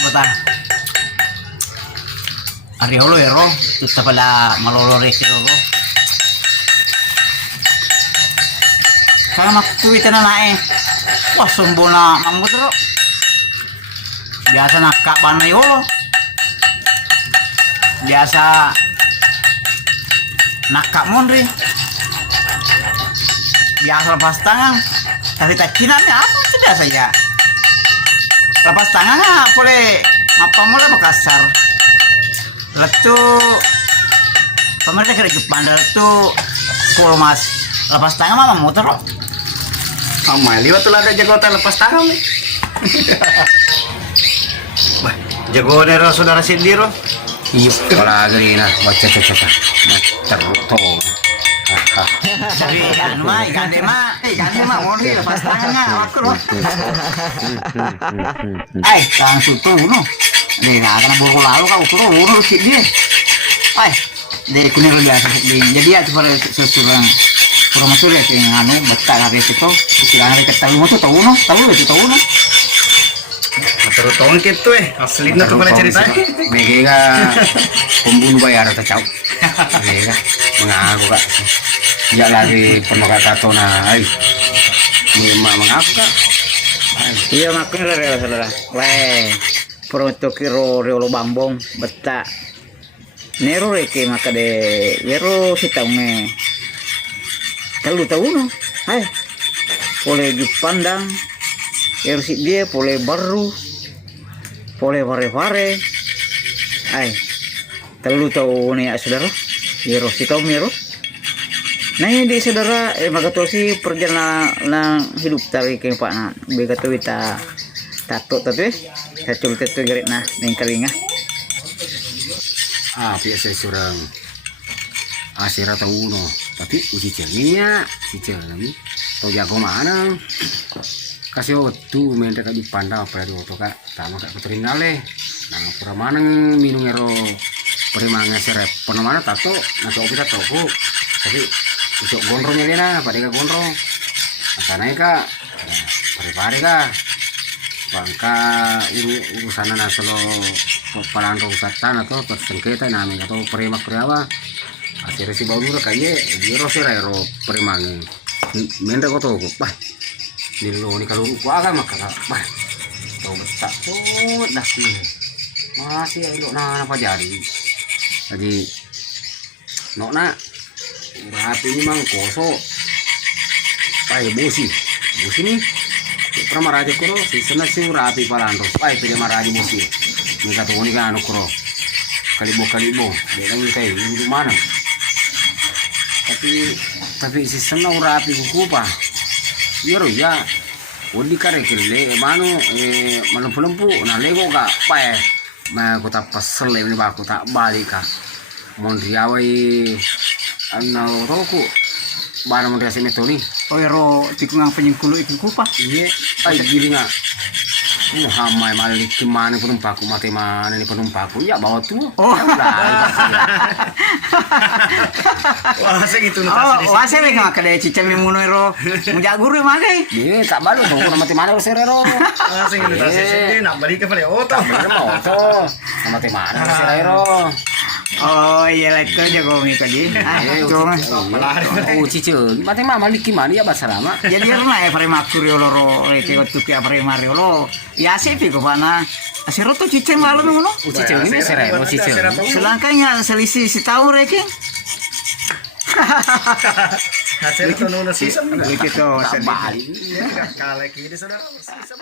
kota. Ari holo ero, tuta pala malolore kilo ro. Kaya makuwitan na nae. Wah, sumbo na mambut ro. Biasa nakkapan na yolo. Biasa nakkamon rin. Biasa lepas tangan. Tapi tak kinanya apa sudah saja. Lepas tangan nggak boleh apa mulai Makassar. Letu pemerintah kira Jepang itu kalau mas lepas tangan mama motor. Ama liwat tuh ada jagoan lepas tangan nih. Wah, jagoan dari saudara sendiri. Iya. Kalau gini nah, baca caca, baca betul. Jadi kan mah, ikan mah mau lepas tangan nggak waktu loh. Langsung tuh no. Nih nggak akan buru lalu kau turun urus sih dia. Dari kuning biasa jadi ya cuma sesuatu promosi ya yang anu betah hari itu kira hari ketahui mau tuh tahu no Terus tahun gitu aslinya tuh boleh cerita. Mega pembunuh bayar atau cau. Mega mengaku kak. Tidak lagi penuh kata tona. Mengaku kak. Iya makanya lah saudara. Weh, promosi kiro riolo bambong betah. Nero reke maka de yero sitaume tahu no boleh dipandang yero si dia boleh baru boleh pare tahu nih saudara yero sitau mero nah ini di saudara maka tuh si perjalanan hidup dari ke pak na begitu kita tato tapi saya coba tato gerik nah nengkalinga biasa surang asira tahu no tapi uji cerminnya si cermin tau jago mana kasih waktu mereka dipandang apa di waktu kak sama kak keteringale nah pura mana minum ero perimangnya serep pernah mana tato nasi opi tato tapi usuk gondrongnya dia nah pada ka gondrong karena kak pare-pare kak bangka urusan na solo palang rusatan atau tersengketa namin atau perimak priawa akhirnya si bauru kayaknya di rosera ero perimangi menda ko to bah nilo ni kalau ko aga maka bah to betak tuh dah masih ilo na apa jadi no na berarti ini mang koso pai busi nih pernah maraji kuro si senasi rapi palando pai pede maraji busi mereka tuh ini kan anu kuro kalibo dia lagi kayak di mana tapi si senang rapi kuku pa yoro ya udi kare kile mano malempu na lego ka pa ma ko ta pasal le ni ba ko ta balik ka mondriawai ano roku bana mondria se metoni ero tikungang penyengkulu iku pa iya ai gini nga Muhammad malik gimana penumpangku mati mana nih penumpangku ya bawa tuh wah sing itu wah sing nggak kada cicam muno ero mujak guru magai iya tak balu dong mati mana serero wah sing itu sih nak balik ke Paleo tuh mati mana serero oh iya lek jago mi tadi cicu mati mama malik gimana ya bahasa lama jadi erna ya pare makuri loro reke waktu kia pare mariolo ya sih ko pana asiro to ciceng malam ngono ciceng ini serero ciceng selangkanya selisih si tahu reke hasil itu nuno season begitu kali ini saudara season